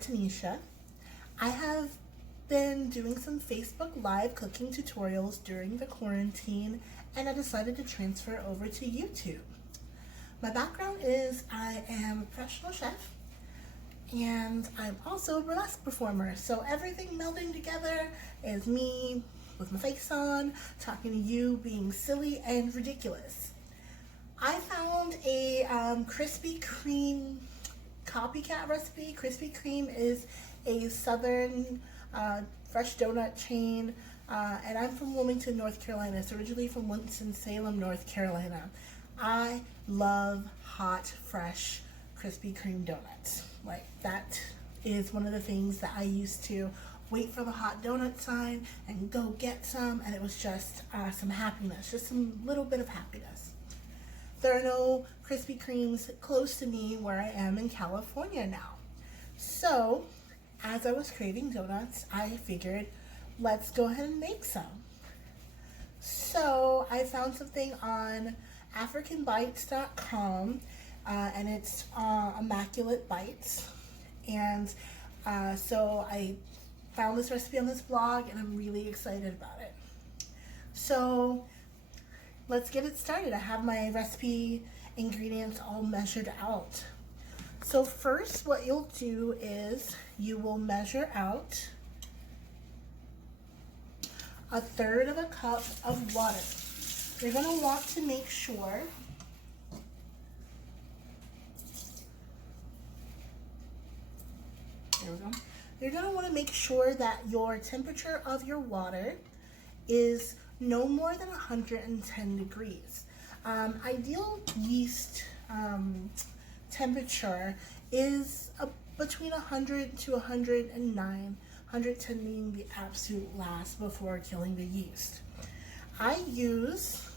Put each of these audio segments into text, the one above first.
Tanisha. I have been doing some Facebook Live cooking tutorials during the quarantine, and I decided to transfer over to YouTube. My background is I am a professional chef, and I'm also a burlesque performer. So everything melding together is me with my face on, talking to you, being silly and ridiculous. I found a Krispy Kreme copycat recipe. Krispy Kreme is a southern fresh donut chain, and I'm from Wilmington, North Carolina. It's originally from Winston-Salem, North Carolina. I love hot, fresh Krispy Kreme donuts. Like, that is one of the things that I used to wait for the hot donut sign and go get some, and it was just some happiness, just some little bit of happiness. There are no Krispy Kremes close to me where I am in California now. So, as I was craving donuts, I figured, let's go ahead and make some. So, I found something on AfricanBites.com, and it's Immaculate Bites. And so I found this recipe on this blog, and I'm really excited about it. So, let's get it started. I have my recipe ingredients all measured out. So first, what you'll do is you will measure out 1/3 of a cup of water. You're going to want to make sure there we go. You're going to want to make sure that your temperature of your water is no more than 110 degrees. Ideal yeast temperature is between 100 to 109, 110 being the absolute last before killing the yeast. I use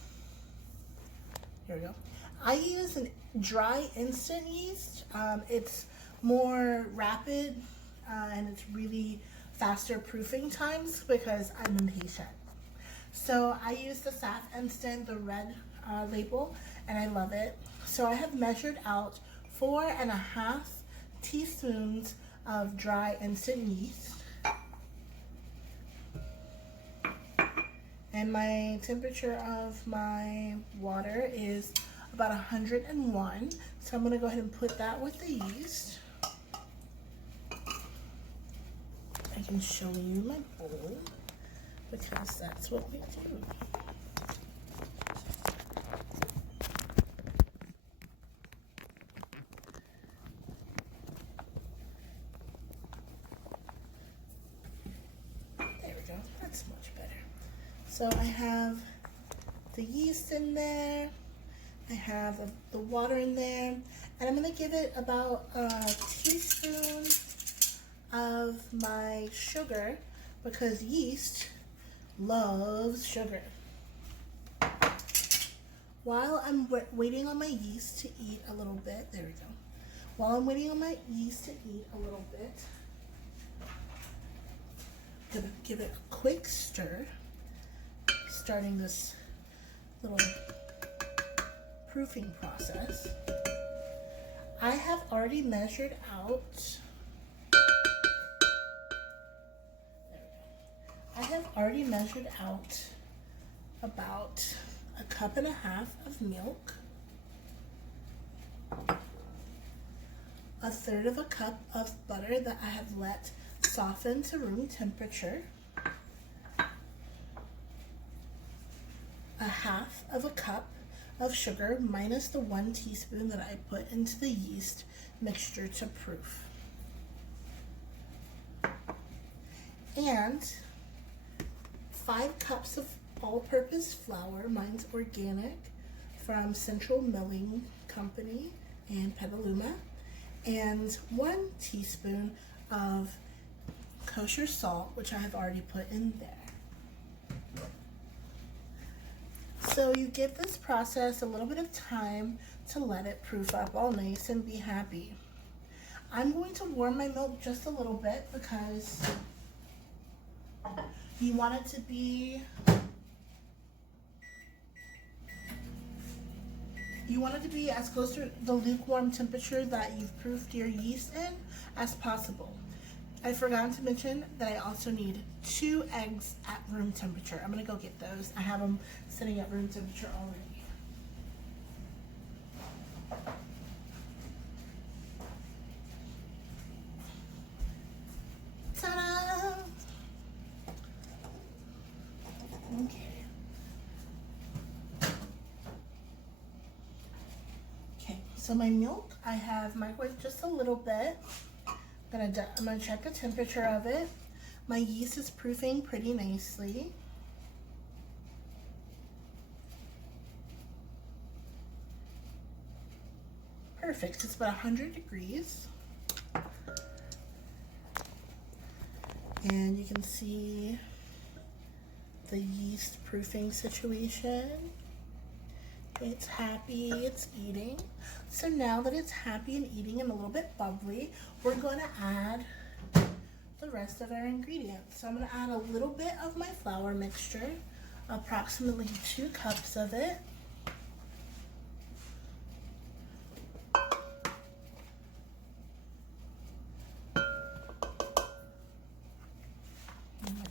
a dry instant yeast. It's more rapid and it's really faster proofing times because I'm impatient. So I use the SAF Instant, the red label, and I love it. So I have measured out 4.5 teaspoons of dry instant yeast. And my temperature of my water is about 101. So I'm going to go ahead and put that with the yeast. I can show you my bowl, because that's what we do. There we go, that's much better. So I have the yeast in there, I have the water in there, and I'm going to give it about a teaspoon of my sugar, because yeast loves sugar. While I'm waiting on my yeast to eat a little bit, there we go. While I'm waiting on my yeast to eat a little bit, I'm gonna give it a quick stir, starting this little proofing process. I have already measured out about 1.5 cups of milk, 1/3 of a cup of butter that I have let soften to room temperature, 1/2 cup of sugar minus the 1 teaspoon that I put into the yeast mixture to proof, and 5 cups of all-purpose flour. Mine's organic from Central Milling Company in Petaluma, and 1 teaspoon of kosher salt, which I have already put in there. So you give this process a little bit of time to let it proof up all nice and be happy. I'm going to warm my milk just a little bit because you want it to be as close to the lukewarm temperature that you've proofed your yeast in as possible. I forgot to mention that I also need 2 eggs at room temperature. I'm gonna go get those. I have them sitting at room temperature already. Ta-da! Okay. Okay, so my milk, I have microwaved just a little bit. I'm gonna check the temperature of it. My yeast is proofing pretty nicely. Perfect, it's about 100 degrees. And you can see the yeast proofing situation. It's happy, it's eating. So now that it's happy and eating and a little bit bubbly, we're going to add the rest of our ingredients. So I'm going to add a little bit of my flour mixture, approximately 2 cups of it.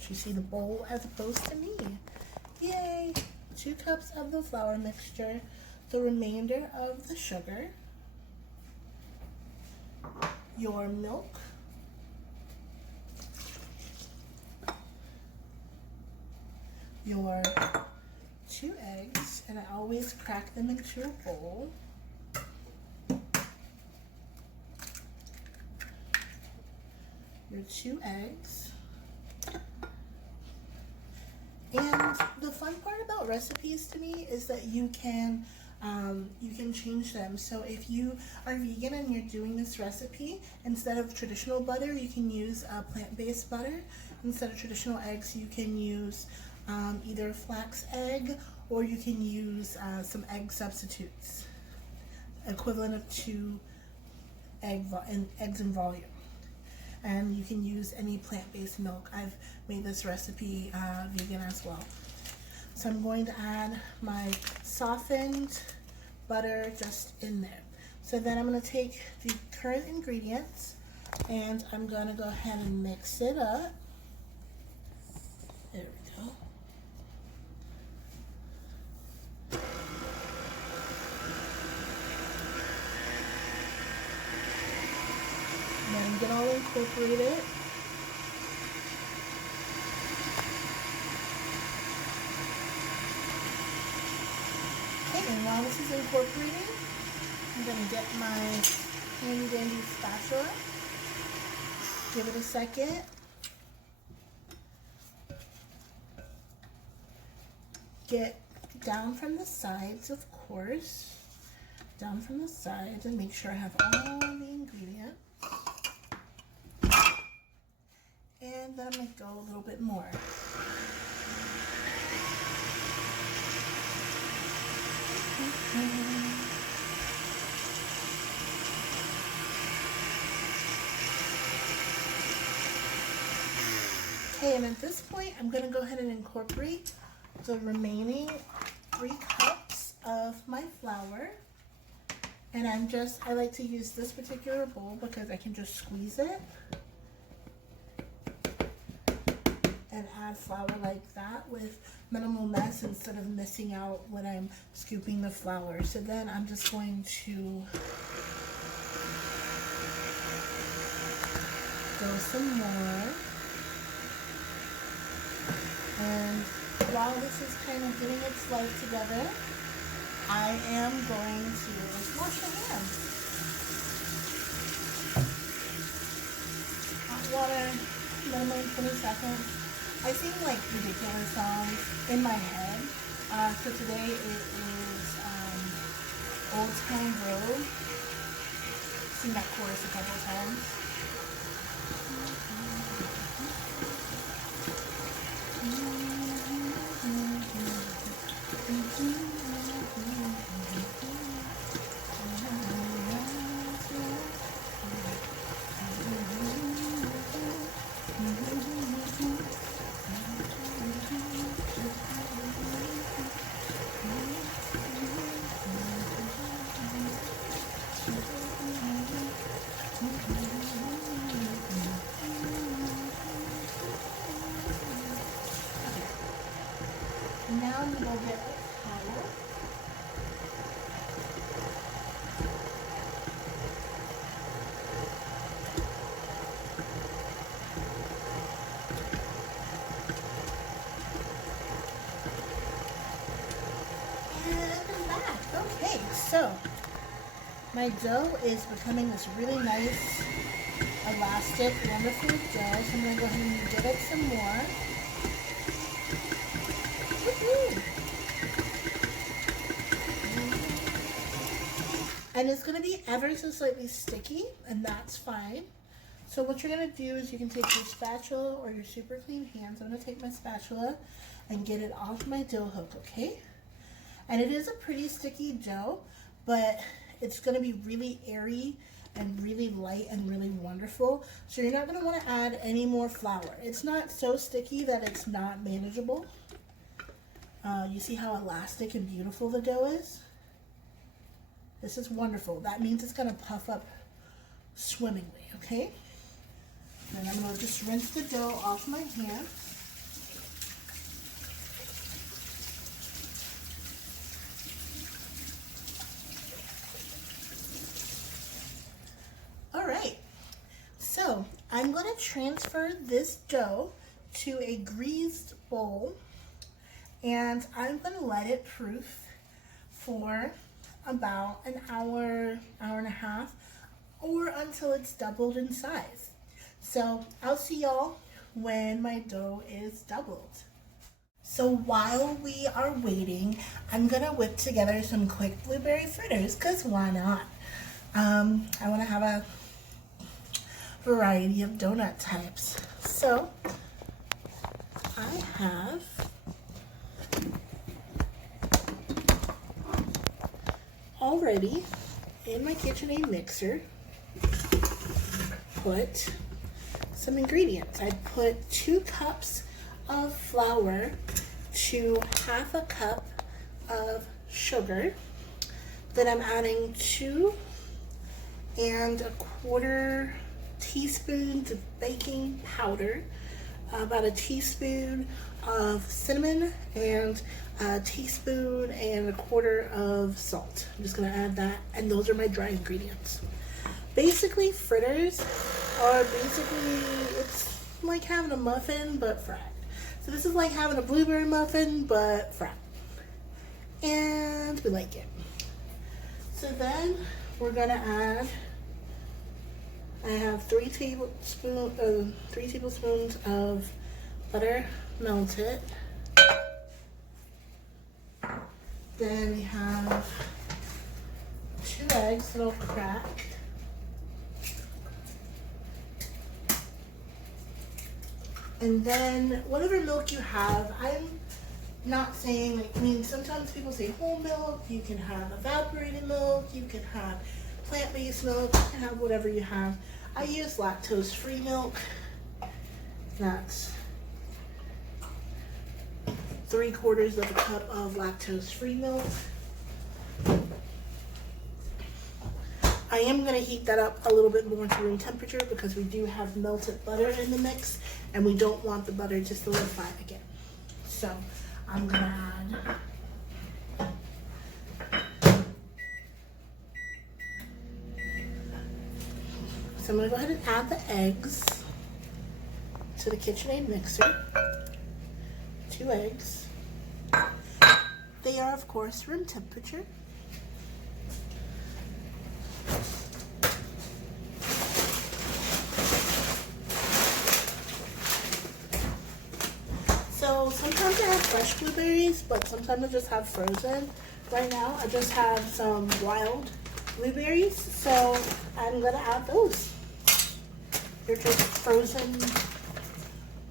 You see the bowl as opposed to me. Yay! 2 cups of the flour mixture, the remainder of the sugar, your milk, your 2 eggs, and I always crack them into a bowl. Your 2 eggs. And the fun part about recipes to me is that you can change them. So if you are vegan and you're doing this recipe, instead of traditional butter, you can use plant-based butter. Instead of traditional eggs, you can use either flax egg, or you can use some egg substitutes, equivalent of 2 eggs in volume. And you can use any plant-based milk. I've made this recipe vegan as well. So I'm going to add my softened butter just in there. So then I'm going to take the current ingredients and I'm going to go ahead and mix it up. There we go. Let them get all incorporated. Okay, and while this is incorporating, I'm going to get my handy dandy spatula. Give it a second. Get down from the sides, of course. Down from the sides, and make sure I have all the ingredients. And then I'm going to go a little bit more. Okay, and at this point, I'm going to go ahead and incorporate the remaining 3 cups of my flour. And I like to use this particular bowl because I can just squeeze it and add flour like that with minimal mess instead of missing out when I'm scooping the flour. So then I'm just going to go some more. And while this is kind of getting its life together, I am going to wash my hands. Hot water, minimum 20 seconds. I sing like ridiculous songs in my head. So today it is Old Town Road. Sing that chorus a couple times. I'm gonna get a towel. And I'm back. Okay, so my dough is becoming this really nice, elastic, wonderful dough. So I'm gonna go ahead and give it some more. Woo-hoo. And it's going to be ever so slightly sticky, and that's fine. So what you're going to do is you can take your spatula or your super clean hands. I'm going to take my spatula and get it off my dough hook, okay? And it is a pretty sticky dough, but it's going to be really airy and really light and really wonderful. So you're not going to want to add any more flour. It's not so sticky that it's not manageable. You see how elastic and beautiful the dough is? This is wonderful. That means it's going to puff up swimmingly, okay? Then I'm going to just rinse the dough off my hand. All right. So I'm going to transfer this dough to a greased bowl, and I'm going to let it proof for about an hour, hour and a half, or until it's doubled in size. So I'll see y'all when my dough is doubled. So while we are waiting, I'm gonna whip together some quick blueberry fritters, because why not? I want to have a variety of donut types. So I have already in my KitchenAid mixer put some ingredients. I put 2 cups of flour to half a cup of sugar. Then I'm adding 2 1/4 teaspoons of baking powder, about a teaspoon of cinnamon, and a teaspoon and 1/4 of salt. I'm just going to add that, and those are my dry ingredients. Basically, fritters are it's like having a muffin but fried. So this is like having a blueberry muffin but fried, and we like it. So then we're going to add, I have 3 tablespoons of butter melted. Then we have 2 eggs that'll crack. And then whatever milk you have, I'm not saying, I mean, sometimes people say whole milk, you can have evaporated milk, you can have plant-based milk, you can have whatever you have. I use lactose-free milk. That's 3/4 of a cup of lactose-free milk. I am going to heat that up a little bit more to room temperature because we do have melted butter in the mix and we don't want the butter to solidify again. So I'm going to add I'm going to go ahead and add the eggs to the KitchenAid mixer. 2 eggs. They are, of course, room temperature. So sometimes I have fresh blueberries, but sometimes I just have frozen. Right now, I just have some wild blueberries, so I'm going to add those. They're just frozen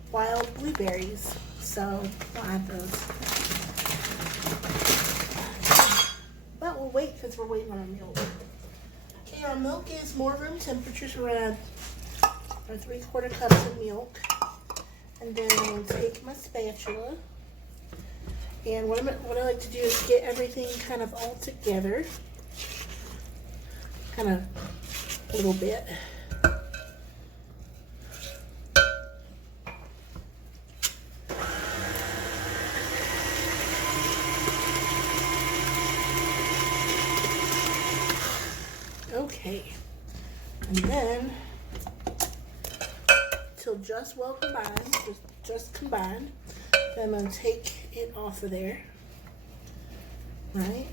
wild blueberries, so I'll add those. But we'll wait because we're waiting on our milk. Okay, our milk is more room temperature, so we're going to add our 3/4 cups of milk. And then I'll take my spatula. And what I like to do is get everything kind of all together. Kind of a little bit. Okay, and then till just well combined, just combined. Then I'm gonna take it off of there, right?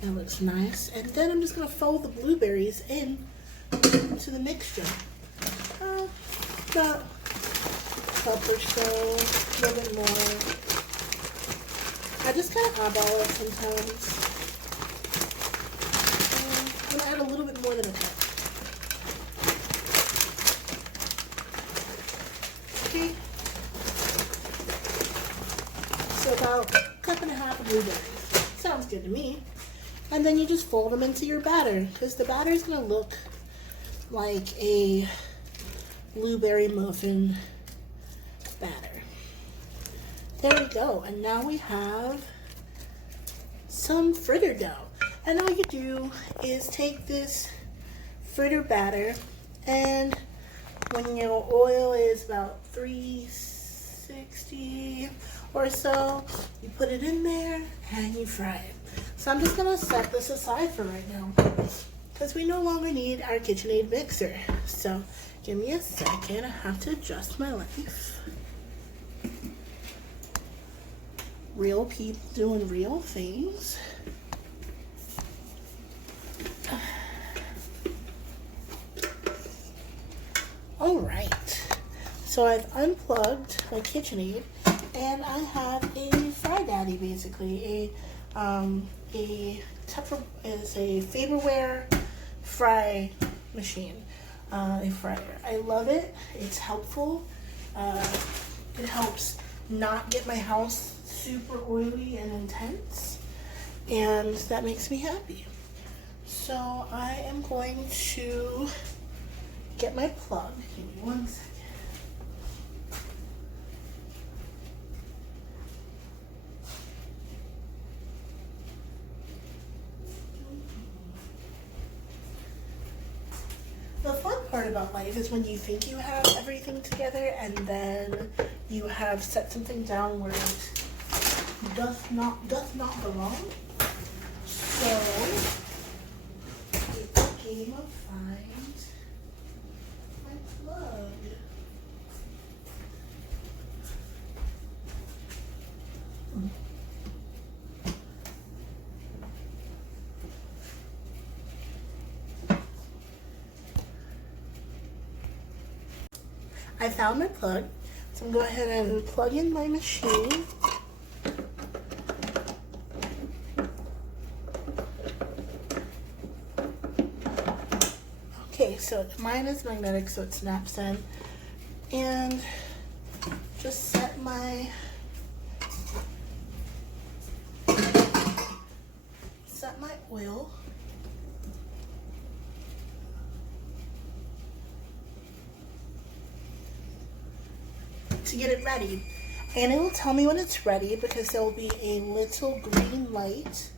That looks nice. And then I'm just gonna fold the blueberries in to the mixture. About a cup or so, a little bit more. I just kind of eyeball it sometimes. I'm gonna add a little bit more than a cup. Okay. So about a cup and a half of blueberries. Sounds good to me. And then you just fold them into your batter, because the batter is gonna look like a blueberry muffin batter. There we go. And now we have some fritter dough. And all you do is take this fritter batter, and when your oil is about 360 or so, you put it in there and you fry it. So I'm just gonna set this aside for right now because we no longer need our KitchenAid mixer. So give me a second, I have to adjust my life. Real people doing real things. All right, so I've unplugged my KitchenAid and I have a Fry Daddy, basically it's a Faberware fry machine, a fryer. I love it. It's helpful. It helps not get my house super oily and intense, and that makes me happy. So I am going to get my plug. Give me 1 second. The fun part about life is when you think you have everything together and then you have set something down where it doth not belong. So it's a game of find my plug. I found my plug, so I'm going to go ahead and plug in my machine. Okay, so mine is magnetic, so it snaps in. And just set my oil. To get it ready, and it will tell me when it's ready because there will be a little green light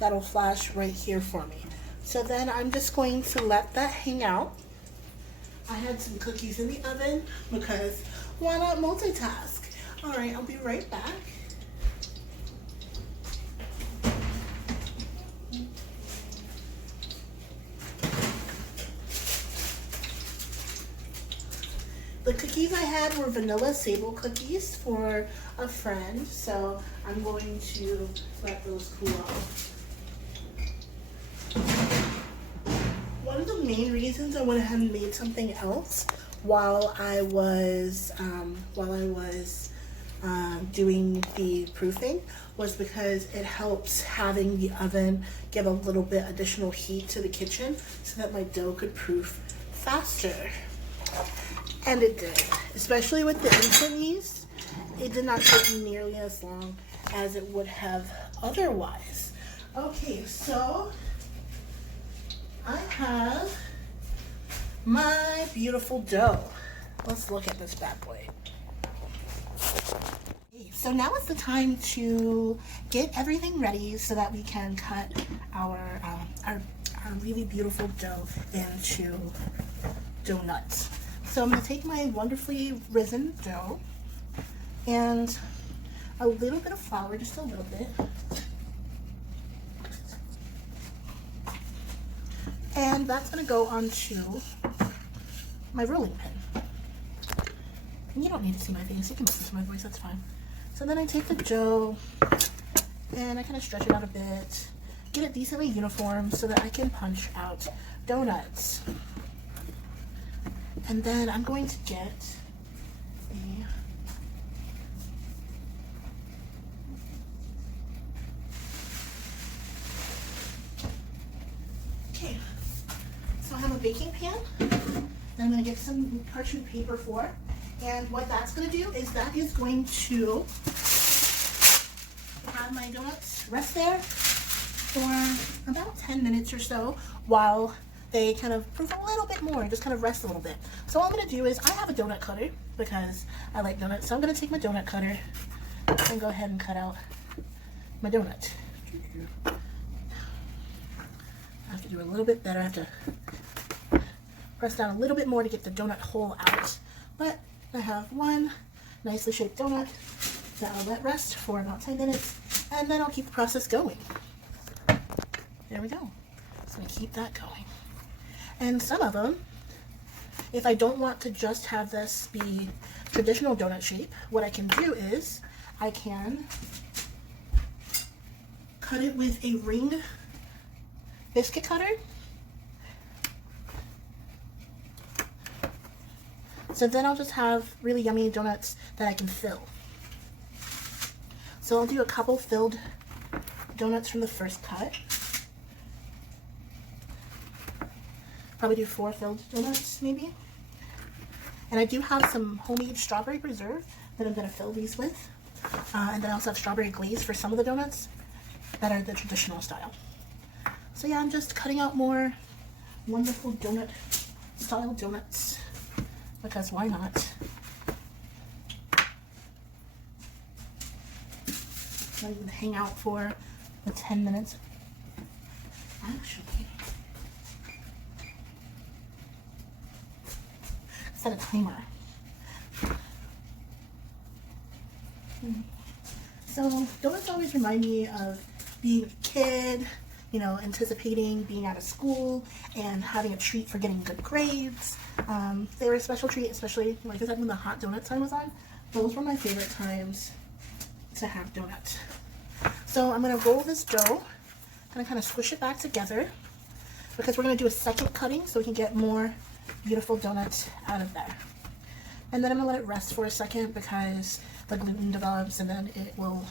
that'll flash right here for me. So then I'm just going to let that hang out. I had some cookies in the oven because why not multitask? All right, I'll be right back. The cookies I had were vanilla sable cookies for a friend, so I'm going to let those cool off. One of the main reasons I went ahead and made something else while I was doing the proofing was because it helps having the oven give a little bit additional heat to the kitchen so that my dough could proof faster. And it did, especially with the instant yeast. It did not take nearly as long as it would have otherwise. Okay, so I have my beautiful dough. Let's look at this bad boy. Okay, so now is the time to get everything ready so that we can cut our really beautiful dough into donuts. So I'm going to take my wonderfully risen dough and a little bit of flour, just a little bit. And that's going to go onto my rolling pin. And you don't need to see my face, you can listen to my voice, that's fine. So then I take the dough and I kind of stretch it out a bit, get it decently uniform so that I can punch out donuts. And then I'm going to get the okay. So I have a baking pan that I'm going to get some parchment paper for. And what that's going to do is that is going to have my donuts rest there for about 10 minutes or so while they kind of proof a little bit more, just kind of rest a little bit. So all I'm going to do is, I have a donut cutter because I like donuts, so I'm going to take my donut cutter and go ahead and cut out my donut. I have to do a little bit better. I have to press down a little bit more to get the donut hole out. But I have one nicely shaped donut that I'll let rest for about 10 minutes, and then I'll keep the process going. There we go. So I'm going to keep that going. And some of them, if I don't want to just have this be traditional donut shape, what I can do is I can cut it with a ring biscuit cutter. So then I'll just have really yummy donuts that I can fill. So I'll do a couple filled donuts from the first cut. Probably do 4 filled donuts, maybe. And I do have some homemade strawberry preserve that I'm going to fill these with. And then I also have strawberry glaze for some of the donuts that are the traditional style. So yeah, I'm just cutting out more wonderful donut style donuts, because why not? Let them hang out for the 10 minutes. Actually, set a timer. So donuts always remind me of being a kid, you know, anticipating being out of school and having a treat for getting good grades. They were a special treat, especially like I said when the hot donut time was on. Those were my favorite times to have donuts. So I'm going to roll this dough and kind of squish it back together because we're going to do a second cutting so we can get more beautiful donuts out of there. And then I'm going to let it rest for a second because the gluten develops, and then it will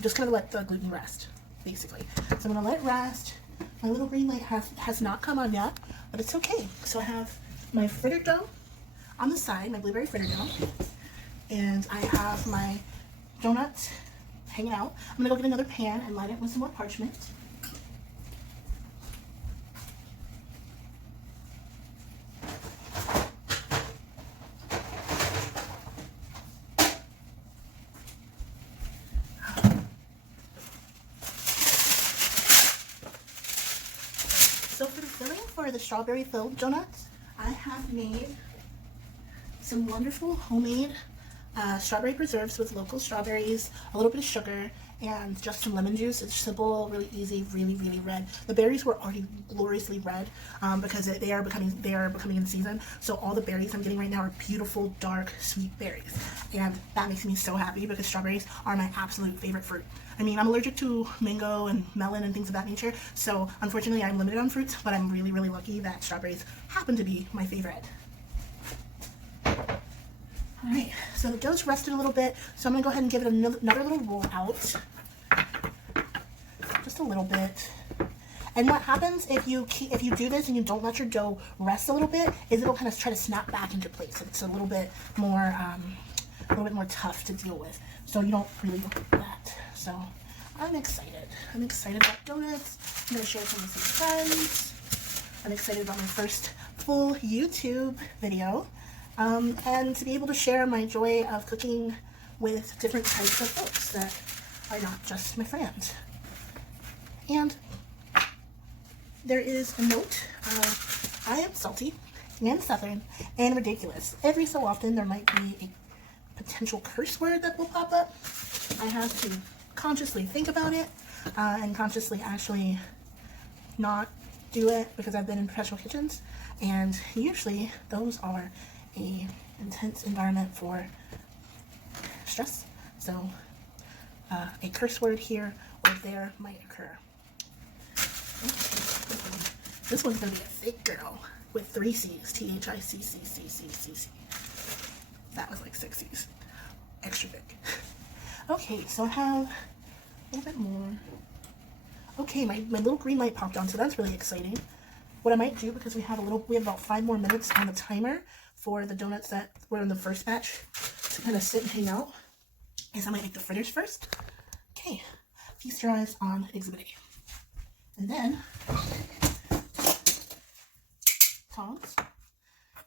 just kind of let the gluten rest, basically. So I'm going to let it rest. My little green light has not come on yet, but it's okay. So I have my fritter dough on the side, my blueberry fritter dough, and I have my donuts hanging out. I'm going to go get another pan and line it with some more parchment. So for the filling for the strawberry filled donuts, I have made some wonderful homemade strawberry preserves with local strawberries, a little bit of sugar, and just some lemon juice. It's simple, really easy, really, really red. The berries were already gloriously red because they are becoming in season. So all the berries I'm getting right now are beautiful, dark, sweet berries, and that makes me so happy because strawberries are my absolute favorite fruit. I mean, I'm allergic to mango and melon and things of that nature, so unfortunately I'm limited on fruits, but I'm really, really lucky that strawberries happen to be my favorite. Alright, so the dough's rested a little bit, so I'm going to go ahead and give it another little roll out. Just a little bit. And what happens if you do this and you don't let your dough rest a little bit, is it'll kind of try to snap back into place. It's a little bit more tough to deal with. So you don't really want that. So I'm excited. I'm excited about donuts. I'm going to share some with some friends. I'm excited about my first full YouTube video. And to be able to share my joy of cooking with different types of folks that are not just my friends. And there is a note of I am salty and southern and ridiculous. Every so often there might be a potential curse word that will pop up. I have to consciously think about it and consciously actually not do it because I've been in professional kitchens, and usually those are a intense environment for stress. So a curse word here or there might occur. This one's gonna be a thick girl with 3 C's. Thiccccc. That was like 6 C's. Extra big. Okay, so I have a little bit more. Okay, my little green light popped on, so that's really exciting. What I might do, because we have about 5 more minutes on the timer for the donuts that were in the first batch to kind of sit and hang out, is I might make the fritters first. Okay, feast your eyes on Exhibit A. And then tongs,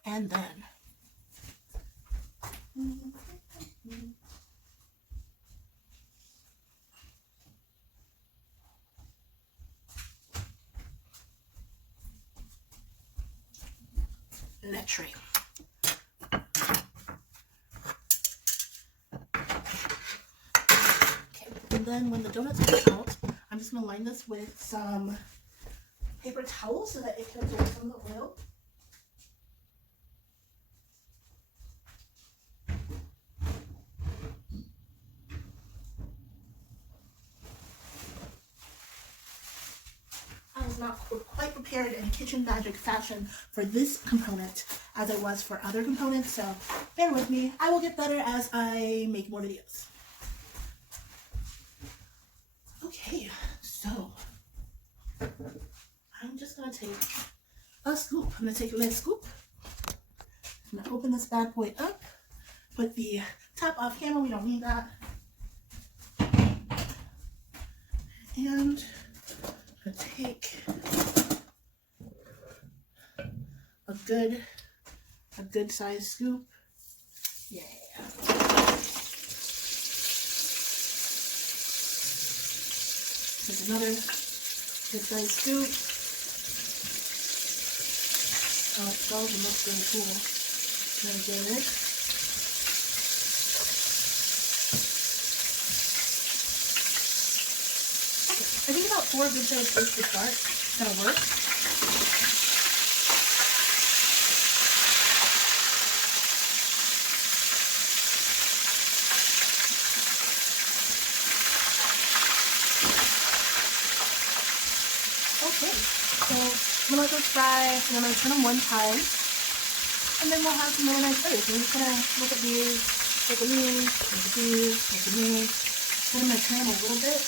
and then net tray. Okay, and then when the donuts come out, I'm just going to line this with some paper towels so that it can absorb some of the oil. I was not quite prepared in kitchen magic fashion for this component as I was for other components, so bear with me. I will get better as I make more videos. Okay, so I'm just going to take a scoop. I'm going to take a little scoop. I'm going to open this bad boy up. Put the top off camera. We don't need that. And I'm going to take a good size scoop. Yeah. Take another good size scoop. Oh, it smells and looks really cool. Very good. Okay, I think about 4 good sized scoops to start. That'll work. Okay, so I'm gonna let those fry, and I'm gonna turn them one time, and then we'll have some really nice fritters. So I'm just gonna look at these, look at these, look at these, look at these. Then I'm gonna turn them a little bit.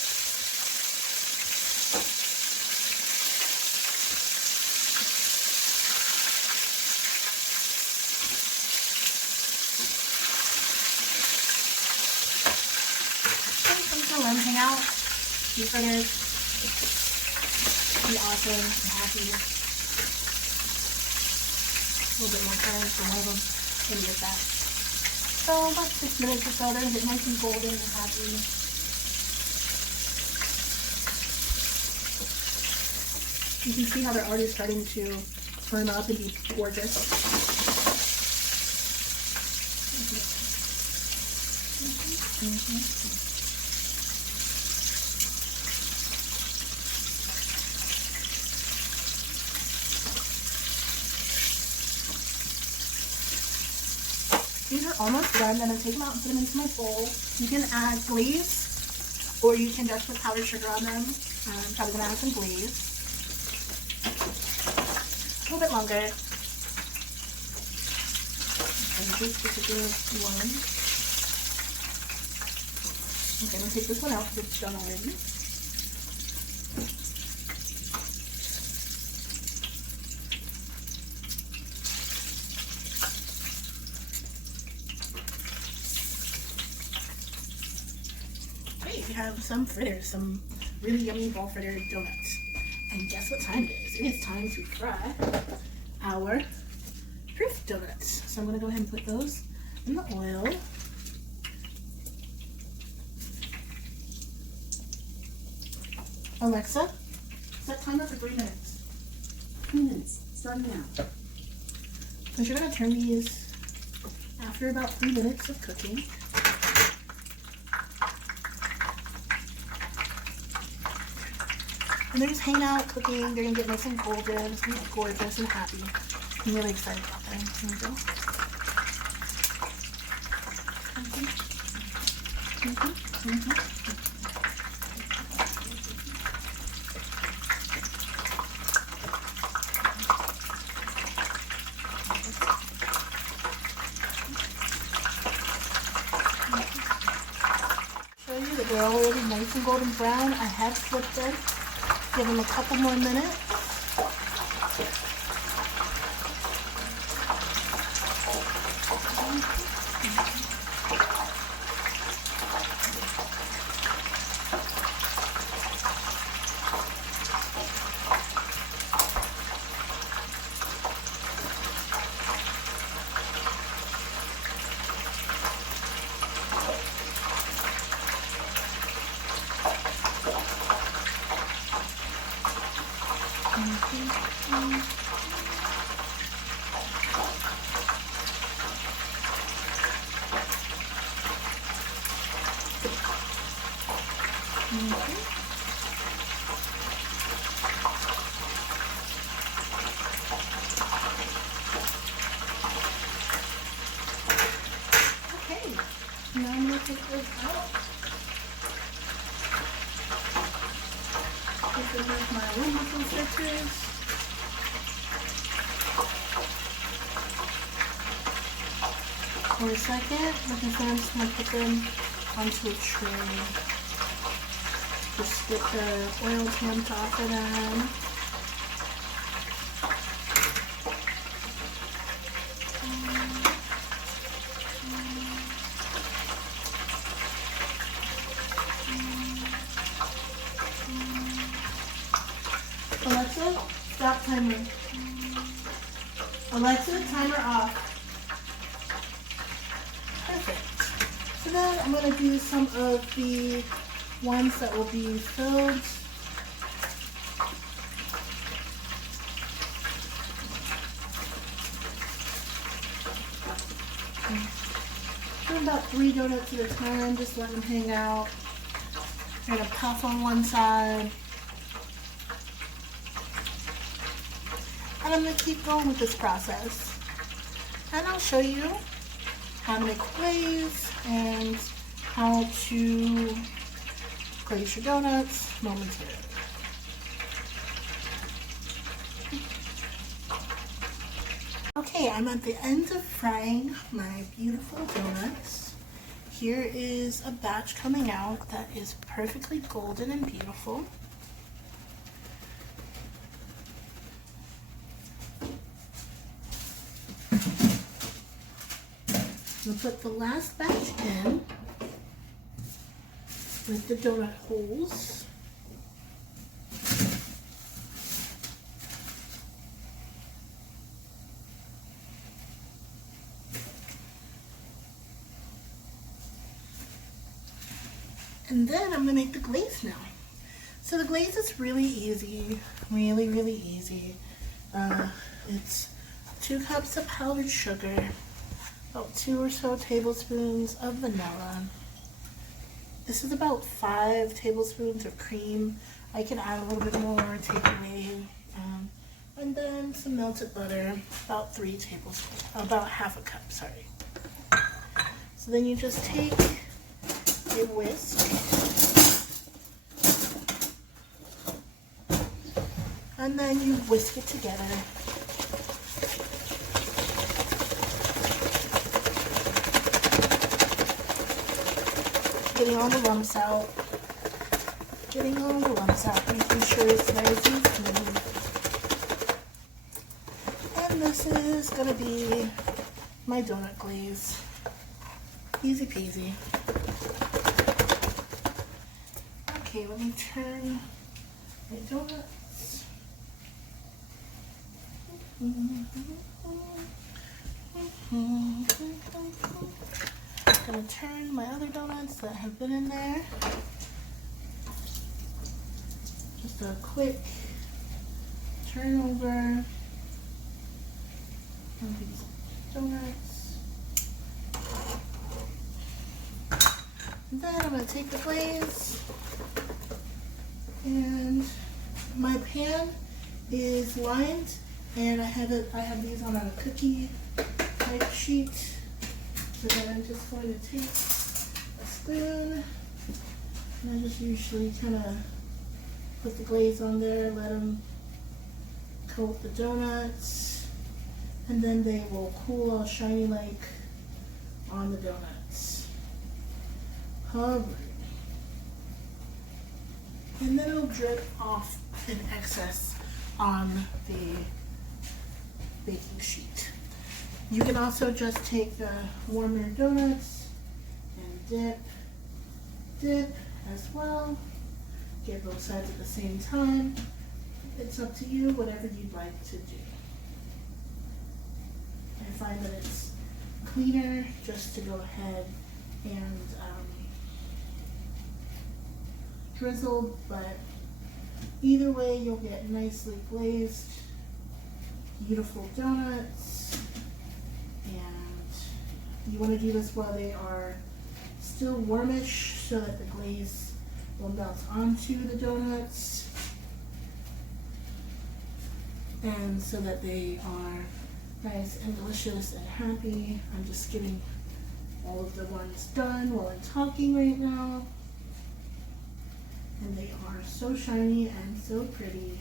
And I'm just gonna let them hang out. These fritters. Be awesome, I'm happy. A little bit more time for one of them and get that. So about 6 minutes or so, they're gonna get nice and golden and happy. You can see how they're already starting to firm up and be gorgeous. These are almost done. I'm going to take them out and put them into my bowl. You can add glaze, or you can just put powdered sugar on them. I'm probably going to add some glaze. A little bit longer. And this particular one. Okay, I'm going to take this one out because it's done already. We have some fritters, some really yummy ball fritter donuts. And guess what time it is? It is time to fry our proof donuts. So I'm going to go ahead and put those in the oil. Alexa, set timer for 3 minutes. 3 minutes, starting now. So you're going to turn these after about 3 minutes of cooking. And they're just hanging out, cooking. They're gonna get nice and golden. It's gonna be gorgeous and happy. I'm really excited about them. Here we go. Show you that they're already nice and golden brown. I have flipped them. Give them a couple more minutes. Okay, now I'm going to take those out. This is like my wonderful citrus. For a second, like I said, I'm just going to put them onto a tray. Just get the oil tamped off of them. Alexa, stop timer. Alexa, timer off. Perfect. So then I'm going to do some of the ones that will be filled. Do about 3 donuts at a time, just let them hang out. You're going to puff on one side. And I'm going to keep going with this process. And I'll show you how to make glaze and how to glaze your donuts momentarily. Okay, I'm at the end of frying my beautiful donuts. Here is a batch coming out that is perfectly golden and beautiful. I'm going to put the last batch in with the donut holes. And then I'm going to make the glaze now. So the glaze is really easy, really easy. It's 2 cups of powdered sugar, about 2 or so tablespoons of vanilla. This is about 5 tablespoons of cream. I can add a little bit more, take away. And then some melted butter, about 3 tablespoons, about half a cup, sorry. So then you just take a whisk and then you whisk it together. Getting all the lumps out. Making sure it's nice and smooth. And this is going to be my donut glaze. Easy peasy. Okay, let me turn my donuts. I'm going to turn my other donuts that have been in there. Just a quick turn over of these donuts. And then I'm going to take the glaze and pan is lined, and I have these on a cookie type sheet. So then I'm just going to take a spoon, and I just usually kind of put the glaze on there, let them coat the donuts, and then they will cool all shiny like on the donuts. Alright. And then it'll drip off in excess on the baking sheet. You can also just take the warmer donuts and dip as well. Get both sides at the same time. It's up to you, whatever you'd like to do. I find that it's cleaner just to go ahead and drizzle, but either way you'll get nicely glazed, beautiful donuts. And you want to do this while they are still warmish so that the glaze will melt onto the donuts, and so that they are nice and delicious and happy. I'm just getting all of the ones done while I'm talking right now. And they are so shiny and so pretty.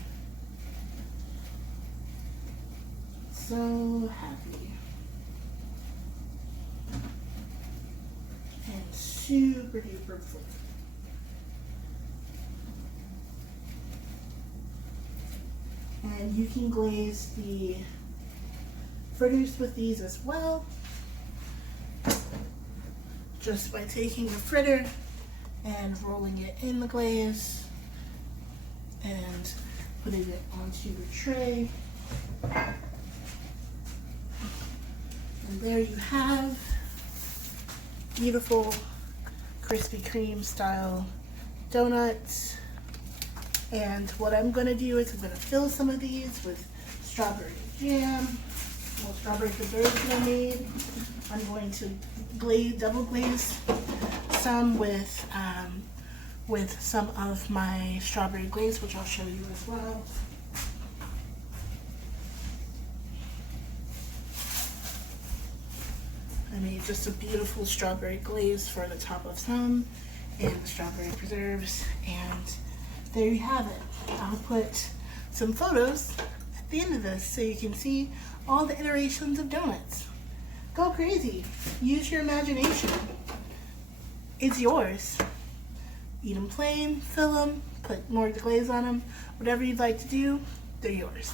So happy. And super duper full. And you can glaze the fritters with these as well, just by taking the fritter and rolling it in the glaze and putting it onto the tray. And there you have beautiful Krispy Kreme style donuts. And what I'm going to do is I'm going to fill some of these with strawberry jam, well, strawberry preserves that I made. I'm going to double glaze some with some of my strawberry glaze, which I'll show you as well. I made just a beautiful strawberry glaze for the top of some and the strawberry preserves, and there you have it. I'll put some photos at the end of this so you can see all the iterations of donuts. Go crazy. Use your imagination. It's yours. Eat them plain, fill them, put more glaze on them, whatever you'd like to do, they're yours.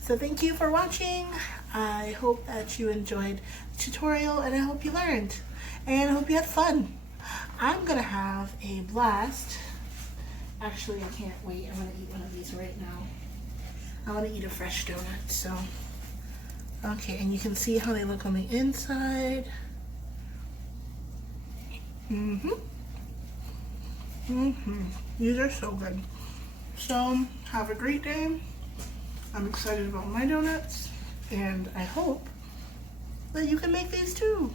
So thank you for watching. I hope that you enjoyed the tutorial, and I hope you learned, and I hope you had fun. I'm gonna have a blast. Actually, I can't wait. I'm gonna eat one of these right now. I wanna eat a fresh donut, so. Okay, and you can see how they look on the inside. These are so good. So, have a great day. I'm excited about my donuts, and I hope that you can make these too.